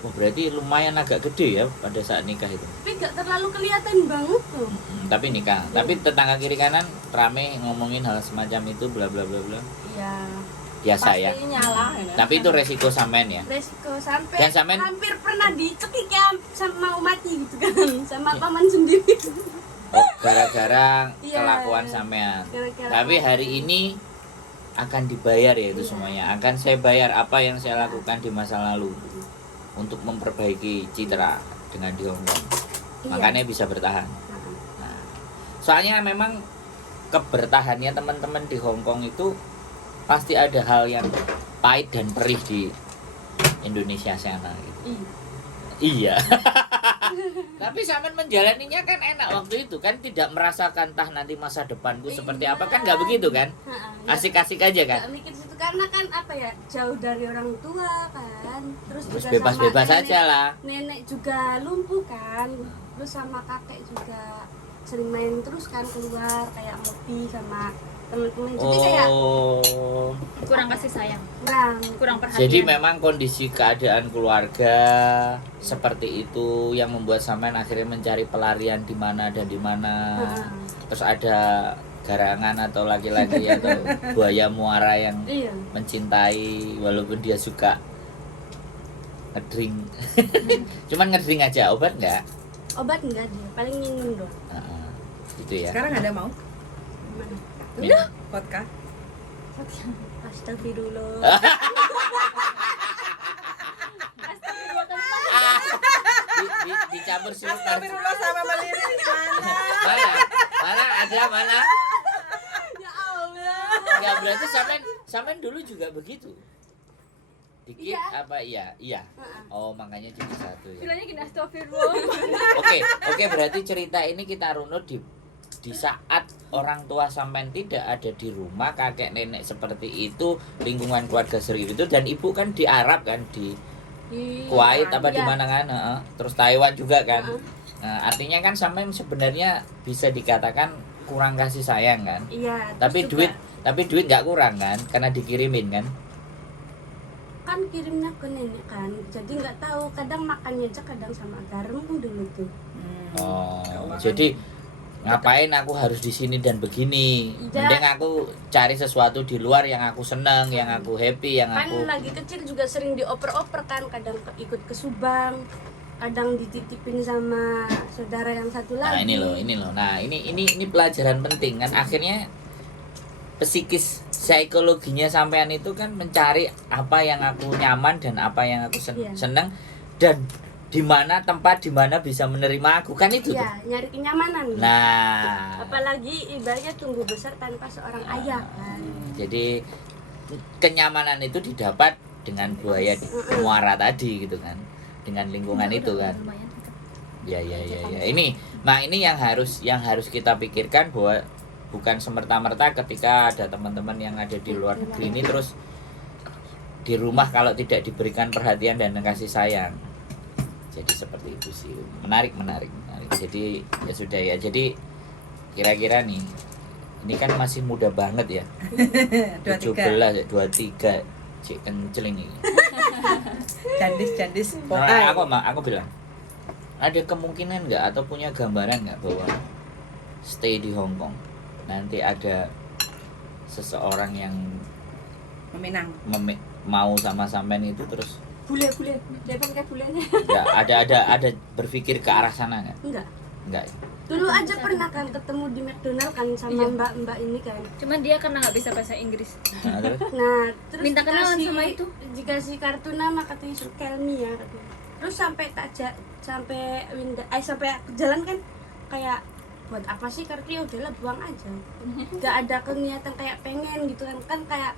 Oh berarti lumayan agak gede ya pada saat nikah itu. Tapi gak terlalu kelihatan banget tuh. Tapi nikah. Tapi tetangga kiri kanan rame ngomongin hal semacam itu bla bla bla bla. Iya. Biasa ya. Pasti nyala ya. Tapi itu resiko sampean ya. Resiko sampai Dan sampean- hampir pernah dicekik ya sama mati gitu kan, sama paman sendiri. Oh gara-gara Iya. kelakuan sampean. Gara-gara Tapi hari ini akan dibayar ya itu Iya. semuanya. Akan saya bayar apa yang saya lakukan di masa lalu untuk memperbaiki citra dengan di Hong Kong. Iya. Makanya bisa bertahan. Nah, soalnya memang kebertahannya teman-teman di Hong Kong itu pasti ada hal yang pahit dan perih di Indonesia sana gitu. Iya. Tapi sampean menjalaninya kan enak waktu itu kan, tidak merasakan entah nanti masa depanku seperti apa kan, nggak begitu kan? Asik-asik aja kan? Gak mikir situ karena kan apa ya, jauh dari orang tua kan, terus Terus juga bebas-bebas sama aja lah. nenek juga lumpuh kan, terus sama kakek juga sering main terus kan keluar kayak ngopi sama teman-teman, jadi kayak Oh. Kurang kasih sayang. kurang Kurang Jadi perhatian. memang kondisi keadaan keluarga seperti itu yang membuat sampean akhirnya mencari pelarian di mana dan di mana. Terus ada garangan atau laki-laki atau buaya muara yang iya mencintai walaupun dia suka ngedrink. Cuman ngedrink aja, obat enggak? obat enggak dia paling minum doang. Gitu ya. Sekarang ada mau Gimana? Minum. vodka? Astagfirullah. Dicampur sirup Astagfirullah sama melirik gimana? mana ada Ya Allah. nggak, berarti sampean dulu juga begitu dikit. Iya. Apa iya oh makanya jadi satu ya. Bilangnya gini, astagfirullah. Oke, berarti cerita ini kita runut di saat orang tua sampean tidak ada di rumah, kakek nenek seperti itu, lingkungan keluarga seperti itu, dan ibu kan di Arab kan, di Di Kuwait apa di Iya. mana kan, terus Taiwan juga kan. Heeh. Nah, artinya kan sampean sebenarnya bisa dikatakan kurang kasih sayang kan. Iya, Tapi terus juga duit nggak kurang kan karena dikirimin kan. kan kirimnya ke nenek kan, jadi nggak tahu, kadang makannya aja kadang sama garam dulu tuh. Oh, Keuangan. jadi ngapain aku harus di sini dan begini? Iya. Mending aku cari sesuatu di luar yang aku seneng, yang aku happy, yang Kan aku. lagi kecil juga sering dioper-oper kan, kadang ikut ke Subang, kadang dititipin sama saudara yang satu Nah, lagi. ini loh. Nah, ini pelajaran penting kan. Akhirnya psikis psikologinya sampean itu kan mencari apa yang aku nyaman dan apa yang aku Iya. seneng dan di mana tempat di mana bisa menerima aku kan itu tuh. Iya, nyari kenyamanan. Nah, Apalagi ibaratnya tumbuh besar tanpa seorang ayah kan. jadi kenyamanan itu didapat dengan buaya muara tadi gitu kan, dengan lingkungan itu kan. Lumayan dekat. Ya. Ini yang harus kita pikirkan, bahwa bukan semerta-merta ketika ada teman-teman yang ada di luar negeri ini terus di rumah kalau tidak diberikan perhatian dan kasih sayang. Jadi seperti itu sih. Menarik. Jadi ya sudah ya. Jadi kira-kira nih, ini kan masih muda banget ya. 17, 23. Cik kenceling ini. Jandis Nah, aku bilang, ada kemungkinan nggak atau punya gambaran nggak bahwa stay di Hong Kong nanti ada seseorang yang meminang. mau sama sampean itu terus Bule, dia kan kayak bulenya. ya ada berpikir ke arah sana nggak? Enggak. Nggak. Dulu aja pernah kan ketemu di McDonald kan sama Iya. mbak-mbak ini kan. Cuman dia karena nggak bisa bahasa Inggris. Nah, terus? Nah, terus Minta kenalan sama itu. dikasih kartu nama, katanya suruh Kelmi ya katanya. Terus sampai sampai jalan kan kayak buat apa sih kartu, ya udahlah buang aja. Gak ada kegiatan kayak pengen gitu kan kayak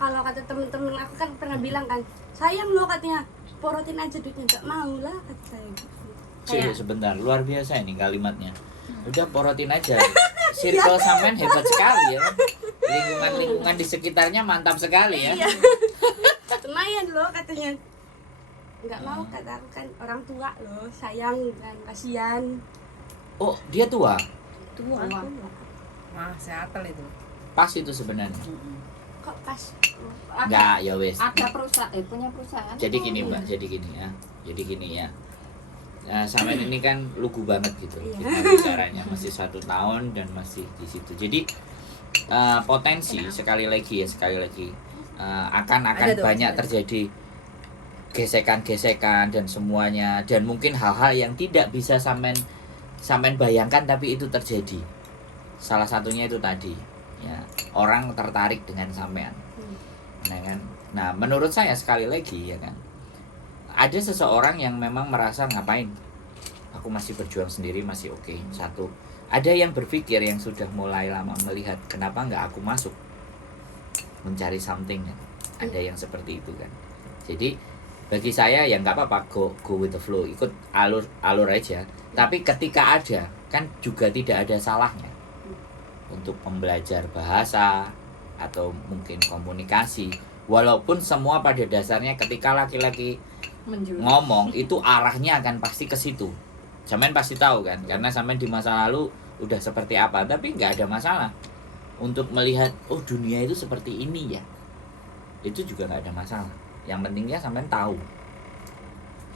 kalau kata temen-temen aku kan pernah bilang kan, sayang lo katanya, porotin aja duitnya, gak mau lah kata saya gitu. Cik, sebentar, luar biasa ini kalimatnya. Udah porotin aja. Circle sampean hebat sekali ya. Lingkungan di sekitarnya mantap sekali ya. Iya. Lumayan loh katanya. Nggak mau, kata aku kan orang tua loh, sayang dan kasihan. Oh, dia tua. Tua. Wah, seatel itu. Pas itu sebenarnya. Kok pas? Enggak, ya wes. Ada perusahaan, punya perusahaan. Jadi gini Mbak, jadi gini ya. Nah, sampean ini kan lugu banget gitu Iya. kita bicaranya, masih 1 tahun dan masih di situ. Jadi potensi sekali lagi akan Ada tuh, banyak ada. terjadi gesekan-gesekan dan semuanya, dan mungkin hal-hal yang tidak bisa sampean bayangkan tapi itu terjadi. Salah satunya itu tadi ya, orang tertarik dengan sampean. Nah kan. Nah, menurut saya sekali lagi ya kan, ada seseorang yang memang merasa ngapain aku masih berjuang sendiri masih oke. Satu, ada yang berpikir yang sudah mulai lama melihat kenapa nggak aku masuk mencari something kan. Ada yang seperti itu kan. Jadi bagi saya ya nggak apa-apa, go with the flow, ikut alur aja. Tapi ketika ada kan juga tidak ada salahnya untuk membelajar bahasa atau mungkin komunikasi, walaupun semua pada dasarnya ketika laki-laki ngomong itu arahnya akan pasti ke situ. Sampean pasti tahu kan, karena sampean di masa lalu udah seperti apa. Tapi nggak ada masalah untuk melihat, oh dunia itu seperti ini ya, itu juga nggak ada masalah. Yang pentingnya sampean tahu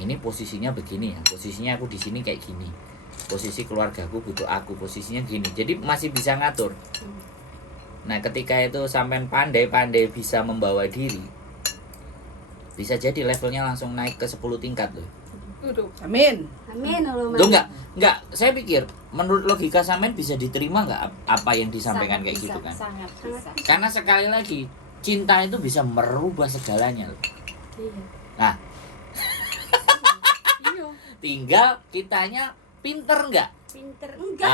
ini posisinya begini ya, posisinya aku di sini kayak gini, posisi keluargaku butuh aku, posisinya gini. Jadi masih bisa ngatur. Nah ketika itu sampean pandai-pandai bisa membawa diri, bisa jadi levelnya langsung naik ke 10 tingkat loh. Amin. Amin Allah. Loh enggak, saya pikir menurut logika sampean bisa diterima enggak apa yang disampaikan kayak gitu kan? Sangat bisa. Karena sekali lagi cinta itu bisa merubah segalanya loh. Iya. Nah, Iya. tinggal kitanya pinter enggak? Pinter enggak?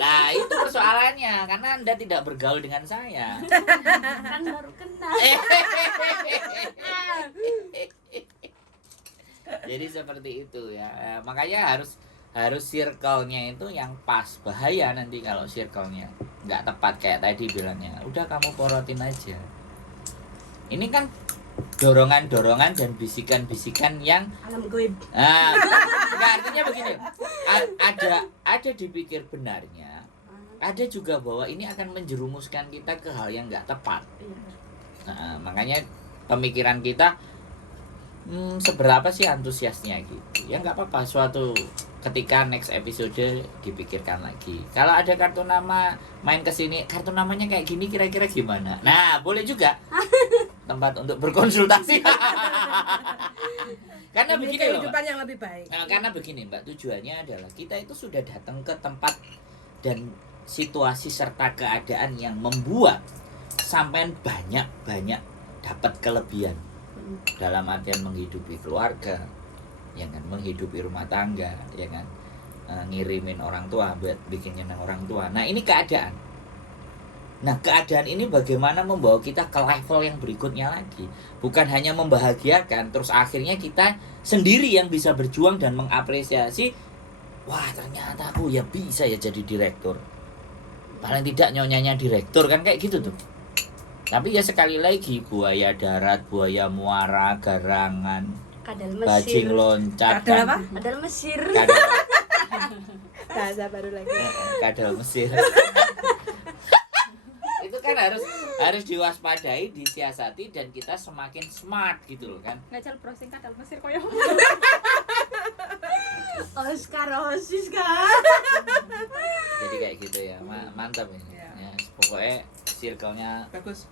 Lah itu persoalannya, karena Anda tidak bergaul dengan saya. Kan baru kenal. Jadi seperti itu ya. Makanya harus circle-nya itu yang pas. Bahaya nanti kalau circle-nya nggak tepat kayak tadi bilangnya. Udah kamu porotin aja. Ini kan dorongan-dorongan dan bisikan-bisikan yang alam goib. enggak, artinya begini. Ada dipikir benarnya. Ada juga bahwa ini akan menjerumuskan kita ke hal yang enggak tepat. Makanya pemikiran kita seberapa sih antusiasnya gitu. Ya enggak apa-apa, suatu ketika next episode dipikirkan lagi. Kalau ada kartu nama main kesini, kartu namanya kayak gini kira-kira gimana? Nah, boleh juga tempat untuk berkonsultasi. Karena Demi begini loh, Mbak. kehidupan yang lebih baik. Nah, karena begini Mbak, tujuannya adalah kita itu sudah datang ke tempat dan situasi serta keadaan yang membuat sampean banyak dapat kelebihan dalam artian menghidupi keluarga, ya kan, menghidupi rumah tangga, ya kan, ngirimin orang tua buat bikin nyenang orang tua. Nah, ini keadaan. Nah, keadaan ini bagaimana membawa kita ke level yang berikutnya lagi. Bukan hanya membahagiakan, terus akhirnya kita sendiri yang bisa berjuang dan mengapresiasi, wah ternyata aku ya bisa ya jadi direktur. Paling tidak nyonyanya direktur kan kayak gitu tuh. Tapi ya sekali lagi, buaya darat, buaya muara, garangan, Kadal bajing Mesir. loncat, Kadal apa? Kadal Mesir. Bahasa baru lagi. Kadal Mesir. Itu kan harus diwaspadai, disiasati, dan kita semakin smart gitu loh kan. Ngajar browsing kadal Mesir koyo. Oscar. Jadi kayak gitu ya, mantap ini. Ya. Ya, pokoknya Bagus.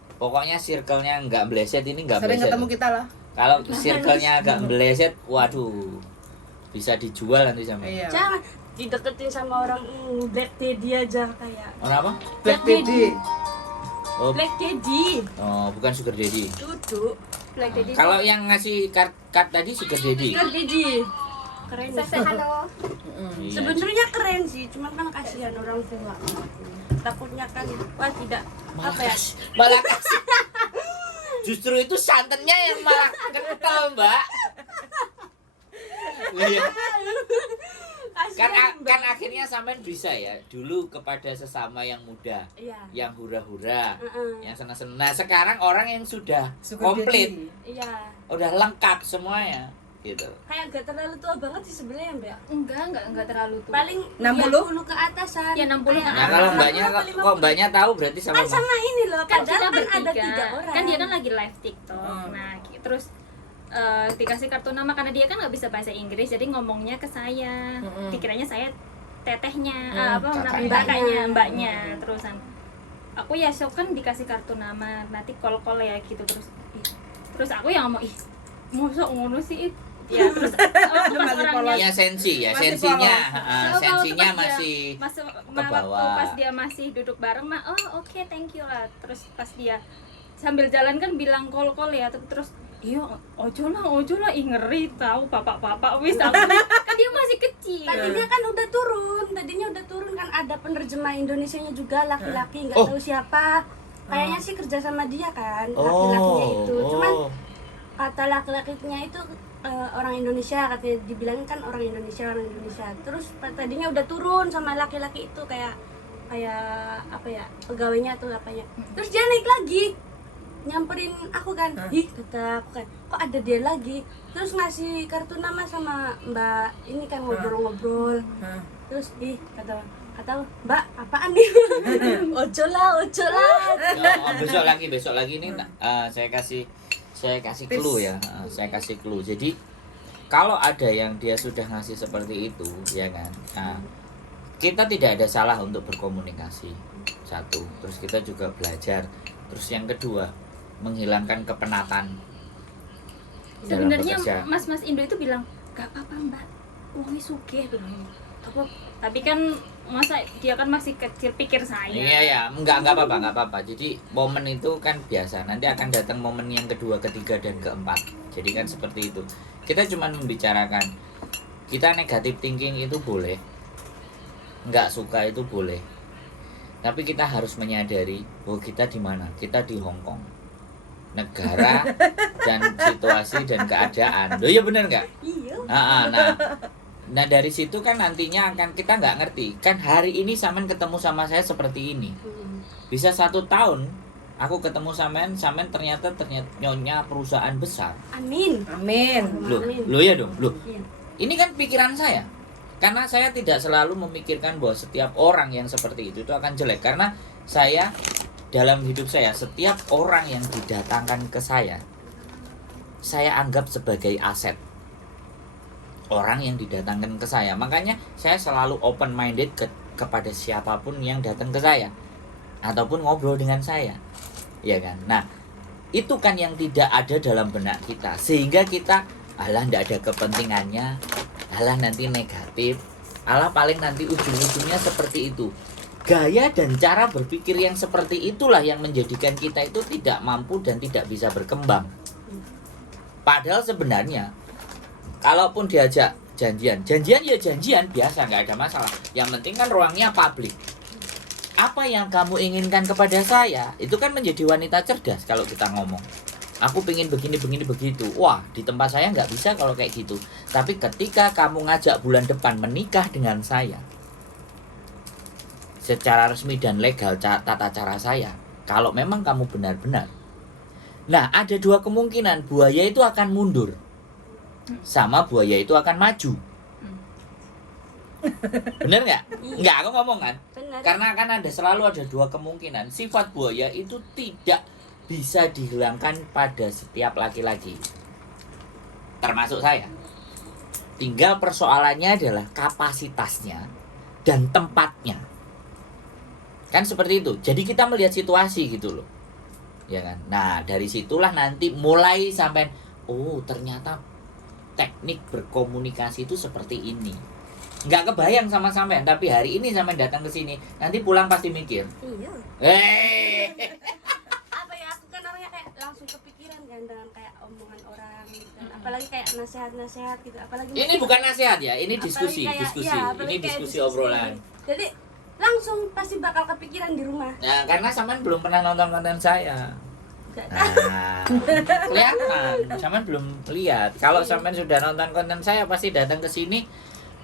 circle-nya nggak meleset, ini nggak Sering meleset. ketemu kita lah. Kalau circle-nya agak meleset, waduh, bisa dijual nanti sama. Iya. Jangan dideketin sama orang Black Teddy aja kayak. Orang apa? Black Daddy. Oh, Black Teddy. bukan sugar daddy. Duduk. Black Daddy. Kalau yang ngasih card tadi sugar daddy. Black Teddy. Keren. Saya halo. Iya. Sebenarnya keren sih, cuman kan kasihan orang tua. Takutnya kan tidak apa ya? Malah kasih. Justru itu santannya yang malah kental, Mbak. Iya. Kan akhirnya sampean bisa ya dulu kepada sesama yang muda, Iya. yang hura-hura, Heeh. yang senang-senang. Nah, sekarang orang yang sudah Sugar komplit, daddy. Iya. udah lengkap semuanya gitu. Kayak gak terlalu tua banget sih sebenarnya, Mbak. Enggak terlalu tua. Paling 60? 30 ke atasan. Ya, 60 ke Nah, atas. kalau 60 mbaknya apa kok mbaknya tahu berarti sama kan sama ini loh, Kan kita padahal kan ada bertiga. 3 orang. Kan dia kan lagi live TikTok. Nah, terus dikasih kartu nama karena dia kan nggak bisa bahasa Inggris, jadi ngomongnya ke saya. Dikiranya saya tetehnya, Kakaknya. mbaknya. Terusan aku ya sok kan dikasih kartu nama, nanti call ya gitu, terus aku yang ngomong, ih mosok ngono sih ya, terus pas orangnya Iya, sensi ya, Masih sensinya, polos. sensinya pas masih waktu bawah. pas dia masih duduk bareng mah, oh oke, thank you lah. Terus pas dia sambil jalan kan bilang call ya, terus iya ojo lah, ih ngeri tahu bapak wis tahu kan dia masih kecil. Tadinya kan udah turun kan, ada penerjemah Indonesianya juga, laki-laki nggak Oh. tahu siapa. Kayaknya sih kerja sama dia kan, laki-lakinya itu. Cuman kata laki-lakinya itu orang Indonesia, katanya dibilangin kan orang Indonesia. Terus tadinya udah turun sama laki-laki itu kayak apa ya, pegawainya atau apanya. Terus dia naik lagi, nyamperin aku kan. Ih, kata aku kan, kok ada dia lagi. Terus ngasih kartu nama sama Mbak ini kan, ngobrol-ngobrol. Terus kata Mbak, apaan nih? Ojo lah. besok lagi nih saya kasih clue ya. Saya kasih clue. Jadi kalau ada yang dia sudah ngasih seperti itu, ya kan. Nah, kita tidak ada salah untuk berkomunikasi. Satu, terus kita juga belajar. Terus yang kedua, menghilangkan kepenatan dalam Sebenarnya bekerja. mas Indo itu bilang gak apa-apa mbak, uangnya sugih bilang. Tapi kan masa dia kan masih kecil, pikir saya. Iya ya, enggak apa-apa. Jadi momen itu kan biasa. Nanti akan datang momen yang kedua, ketiga, dan keempat. Jadi kan seperti itu. Kita cuma membicarakan, kita negatif thinking itu boleh, enggak suka itu boleh. Tapi kita harus menyadari bahwa kita di mana? Kita di Hong Kong, negara dan situasi dan keadaan. Loh ya bener nggak? Iya. Nah dari situ kan nantinya akan kita nggak ngerti kan hari ini Saman ketemu sama saya seperti ini, bisa 1 tahun Aku ketemu sampean ternyata nyonya perusahaan besar. Amin. Amin. Loh ya dong, loh. Iya. Ini kan pikiran saya. Karena saya tidak selalu memikirkan bahwa setiap orang yang seperti itu akan jelek. Karena saya dalam hidup saya, setiap orang yang didatangkan ke saya anggap sebagai aset. Orang yang didatangkan ke saya. Makanya saya selalu open minded kepada siapapun yang datang ke saya ataupun ngobrol dengan saya. Ya kan? Nah, itu kan yang tidak ada dalam benak kita. Sehingga kita alah ndak ada kepentingannya, alah nanti negatif, alah paling nanti ujung-ujungnya seperti itu. Gaya dan cara berpikir yang seperti itulah yang menjadikan kita itu tidak mampu dan tidak bisa berkembang. Padahal sebenarnya kalaupun diajak janjian ya janjian biasa, nggak ada masalah. Yang penting kan ruangnya publik. Apa yang kamu inginkan kepada saya itu kan menjadi wanita cerdas kalau kita ngomong. Aku pengen begini begitu. Wah, di tempat saya nggak bisa kalau kayak gitu. Tapi ketika kamu ngajak bulan depan menikah dengan saya, secara resmi dan legal tata cara saya, kalau memang kamu benar-benar, nah ada dua kemungkinan, buaya itu akan mundur, sama buaya itu akan maju. Bener nggak? Nggak, aku ngomong kan. Benar. Karena kan selalu ada dua kemungkinan. Sifat buaya itu tidak bisa dihilangkan pada setiap laki-laki, termasuk saya. Tinggal persoalannya adalah kapasitasnya dan tempatnya. Kan seperti itu. Jadi kita melihat situasi gitu loh. Ya kan? Nah, dari situlah nanti mulai sampai oh, ternyata teknik berkomunikasi itu seperti ini. Nggak kebayang sama sampean, tapi hari ini sampean datang ke sini, nanti pulang pasti mikir. Iya. Apa ya, aku kan orangnya kayak langsung kepikiran kan dengan kayak omongan orang gitu kan. Apalagi kayak nasihat-nasihat gitu. Apalagi Ini bukan nasihat ya, ini apalagi diskusi. kayak- Ini iya, apalagi kayak diskusi obrolan. Jadi langsung pasti bakal kepikiran di rumah. Nah, karena sampean belum pernah nonton konten saya. Nggak Nah, kelihatan, sampean belum lihat. Kalau sampean sudah nonton konten saya pasti datang ke sini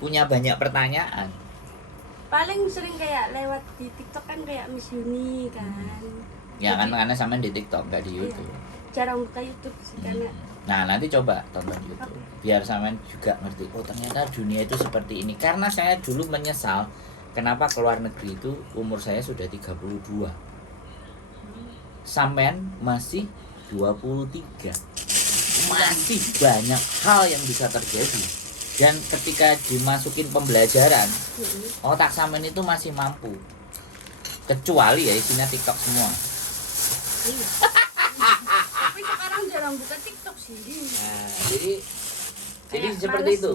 punya banyak pertanyaan. paling sering kayak lewat di TikTok kan kayak Miss Yuni kan. Ya kan karena sampean di TikTok nggak di YouTube. Jarang buka YouTube sih karena Nah, nanti coba tonton YouTube biar sampean juga ngerti. Oh, ternyata dunia itu seperti ini. Karena saya dulu menyesal kenapa keluar negeri itu umur saya sudah 32. Sampean masih 23. Masih banyak hal yang bisa terjadi. Dan ketika dimasukin pembelajaran, otak sampean itu masih mampu. Kecuali ya isinya TikTok semua. tapi sekarang jarang buka TikTok sih. Nah, jadi Kayak seperti males itu.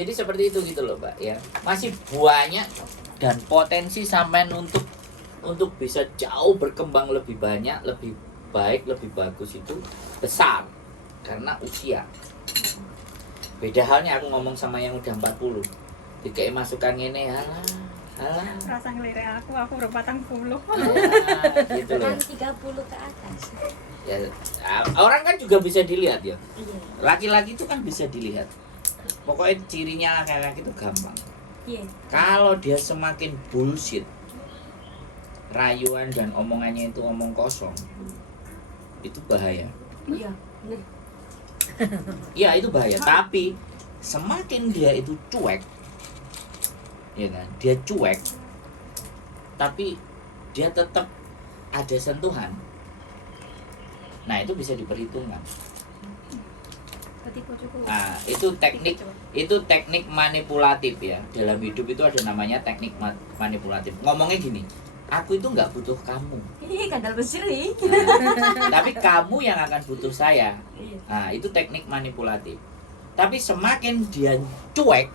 Jadi seperti itu gitu loh, Pak ya. Masih banyak dan potensi sampean untuk bisa jauh berkembang lebih banyak, lebih baik, lebih bagus itu besar karena usia. Beda halnya aku ngomong sama yang udah 40. Dikei masukan ini, alah. Rasa ngelirik aku berbatang puluh. Gitu loh. Kan 30 ke atas. Ya, orang kan juga bisa dilihat ya. Iya. Laki-laki itu kan bisa dilihat. Pokoknya cirinya laki-laki itu gampang. Iya. Kalau dia semakin bullshit, rayuan dan omongannya itu omong kosong, itu bahaya. Iya, benar. Iya itu bahaya. Tapi semakin dia itu cuek, ya kan? Dia cuek, tapi dia tetap ada sentuhan. Nah itu bisa diperhitungkan. Nah itu teknik manipulatif ya. Dalam hidup itu ada namanya teknik manipulatif. Ngomongnya gini, aku itu nggak butuh kamu. Ih, kadal besar nih. Tapi kamu yang akan butuh saya. Iya. Nah itu teknik manipulatif. Tapi semakin dia cuek,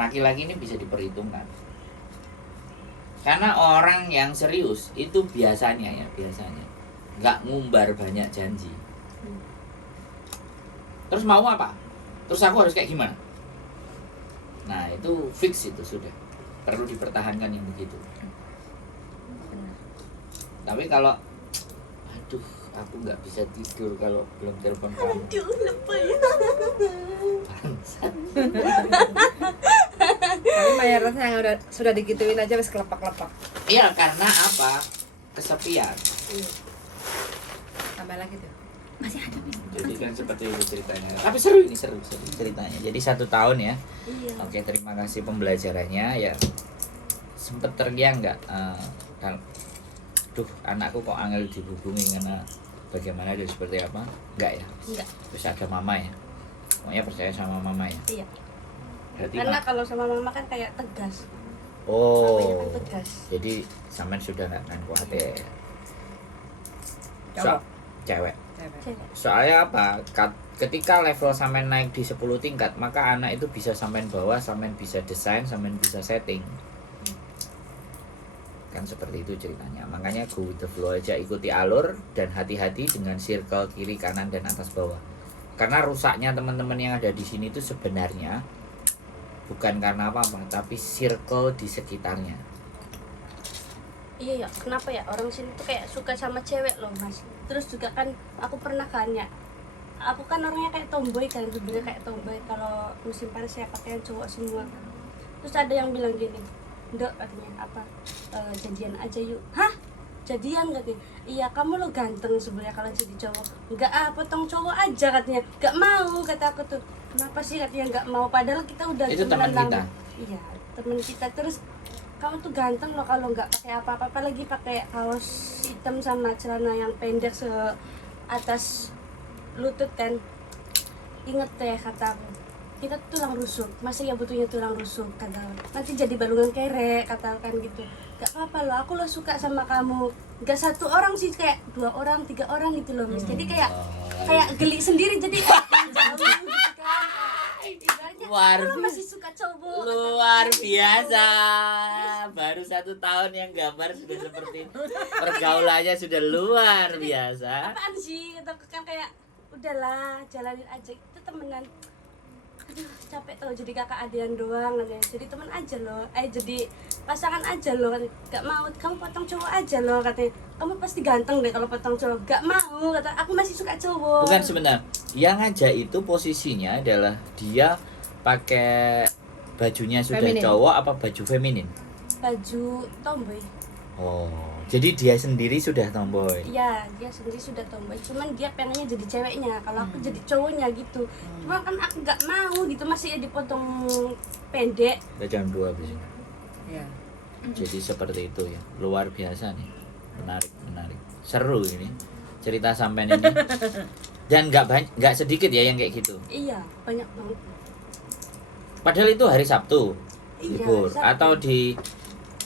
laki-laki ini bisa diperhitungkan. Karena orang yang serius itu biasanya nggak ngumbar banyak janji. Terus mau apa? Terus aku harus kayak gimana? Nah itu fix, itu sudah perlu dipertahankan yang begitu. Tapi kalau aduh aku nggak bisa tidur kalau belum telepon kamu. Aduh, lupa ya. Tapi mayoritas yang sudah digituin aja wis kelepak-kelepak. Iya, karena apa? kesepian. Tambah lagi tuh. Masih ada Miss. Jadi kan seperti itu ceritanya. Tapi seru ini seru ceritanya. Jadi 1 tahun ya. Iya. Oke, terima kasih pembelajarannya ya. Sempet tergiang nggak? Duh, anakku kok angel dihubungi karena bagaimana dan seperti apa? Enggak ya? Enggak. Terus ada mama ya? Pokoknya percaya sama mama ya? Iya. Berarti Karena kalau sama mama kan kayak tegas. oh, Mamanya kan tegas. jadi sampean sudah nggak akan khawatir. Cowok. Cewek. Cewek. Soalnya apa? Ketika level sampean naik di 10 tingkat, maka anak itu bisa sampean bawa, sampean bisa desain, sampean bisa setting. Kan seperti itu ceritanya. Makanya go with the flow aja, ikuti alur dan hati-hati dengan circle kiri, kanan dan atas bawah. Karena rusaknya teman-teman yang ada di sini itu sebenarnya bukan karena apa-apa, tapi circle di sekitarnya. Iya ya, kenapa ya orang sini tuh kayak suka sama cewek loh mas. Terus juga kan aku pernah kan ya, aku kan orangnya kayak tomboy kan, sebenarnya kayak tomboy. Kalau musim panas saya pakaian cowok semua kan. Terus ada yang bilang gini, Dok katanya apa, jadian aja yuk. Hah? Jadian katanya. Iya kamu lo ganteng sebenarnya kalau jadi cowok. Enggak potong cowok aja katanya. Enggak mau kata aku tuh. Kenapa sih katanya enggak mau, padahal kita udah Itu temenan teman kita. lama. Iya, teman kita. Terus kamu tuh ganteng loh kalau nggak pakai apa-apa, apalagi pakai kaos hitam sama celana yang pendek se atas lutut kan. Ingat deh kata aku, kita tulang rusuk, masa ya butuhnya tulang rusuk kata aku. Nanti jadi balungan kere katakan gitu. Gak apa-apa loh, aku lo suka sama kamu. Gak 1 orang sih, kayak 2 orang 3 orang gitu loh Miss. Jadi kayak geli sendiri, jadi jauh gitu kan. Ibaratnya, Luar aku lo masih suka cowok. Luar biasa. Baru 1 tahun yang gambar sudah seperti itu. Pergaulannya sudah luar biasa. Apaan sih, kata kan kayak udahlah jalanin aja, itu temenan. Aduh capek tau jadi kakak adean doang katanya. Jadi teman aja loh, jadi pasangan aja loh katanya. Gak mau, kamu potong cowok aja loh katanya. Kamu pasti ganteng deh kalau potong cowok. Gak mau, kata aku masih suka cowok. Bukan sebentar. Yang ngajak itu posisinya adalah dia pakai bajunya sudah Feminin. cowok apa baju feminin? Baju tomboy. Oh, jadi dia sendiri sudah tomboy. Iya, dia sendiri sudah tomboy. Cuman dia pengennya jadi ceweknya. Kalau aku jadi cowoknya gitu. Cuma kan aku gak mau gitu, masih ya dipotong pendek. Udah jam 2 habis ini. Iya. Jadi seperti itu ya. Luar biasa nih. Menarik, menarik. Seru ini cerita sampean ini. Dan nggak sedikit ya yang kayak gitu. Iya, banyak banget. Padahal itu hari Sabtu Iya, libur Sabtu. atau di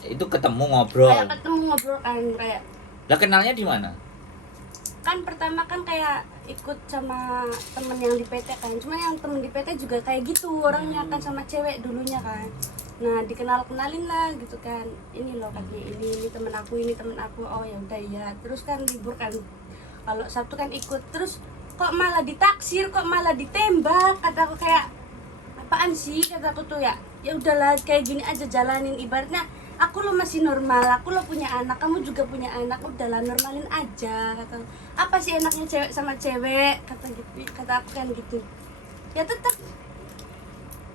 itu ketemu ngobrol. Kayak ketemu ngobrol kan, kayak Lah kenalnya di mana? kan pertama kan kayak ikut sama temen yang di PT kan, cuman yang temen di PT juga kayak gitu orangnya kan, sama cewek dulunya kan. Nah kenalin lah gitu kan, ini loh katanya ini temen aku, ini temen aku. Oh ya udah ya, terus kan libur kan, kalau Sabtu kan ikut. Terus kok malah ditaksir, kok malah ditembak, kata aku kayak apaan sih, kata aku tuh ya. Ya udahlah kayak gini aja jalanin, ibaratnya aku lo masih normal, aku lo punya anak, kamu juga punya anak, udahlah normalin aja, kata. Apa sih enaknya cewek sama cewek, kata gitu, kata aku kan gitu. Ya tetap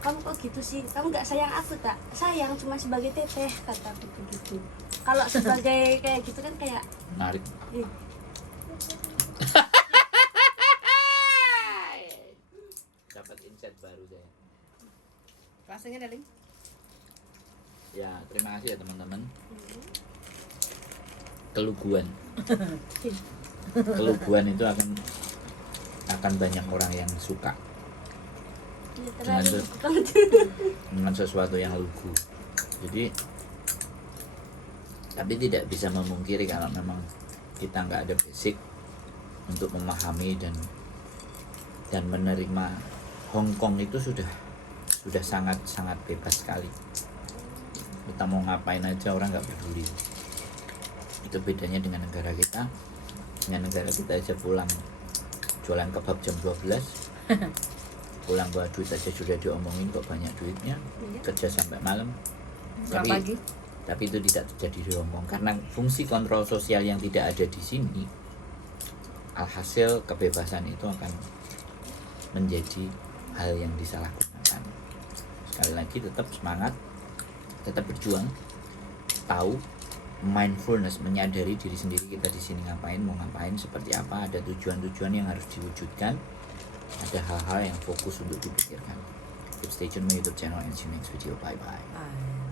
kamu kok gitu sih, kamu nggak sayang aku tak? Sayang, cuma sebagai teteh, kata aku tuh gitu. Kalau sebagai kayak gitu kan kayak Menarik. ih, Dapat insight baru saya. Closingnya Darling. Ya, terima kasih ya teman-teman. Keluguan. Keluguan itu akan banyak orang yang suka ya terlalu Dengan banget. dengan sesuatu yang lugu. Jadi tapi tidak bisa memungkiri kalau memang kita nggak ada basic untuk memahami dan menerima Hongkong itu sudah sangat bebas sekali. Kita mau ngapain aja orang nggak peduli. Itu bedanya dengan negara kita. Dengan negara kita aja pulang jualan kebab jam 12, pulang bawa duit aja sudah diomongin kok banyak duitnya, kerja sampai malam. Selamat pagi. Tapi itu tidak terjadi di Hongkong karena fungsi kontrol sosial yang tidak ada di sini. Alhasil kebebasan itu akan menjadi hal yang disalahgunakan. Sekali lagi tetap semangat, tetap berjuang, tahu mindfulness, menyadari diri sendiri kita di sini ngapain, mau ngapain, seperti apa, ada tujuan-tujuan yang harus diwujudkan, ada hal-hal yang fokus untuk dipikirkan. Keep stay tune my YouTube channel and see you next video. Bye bye.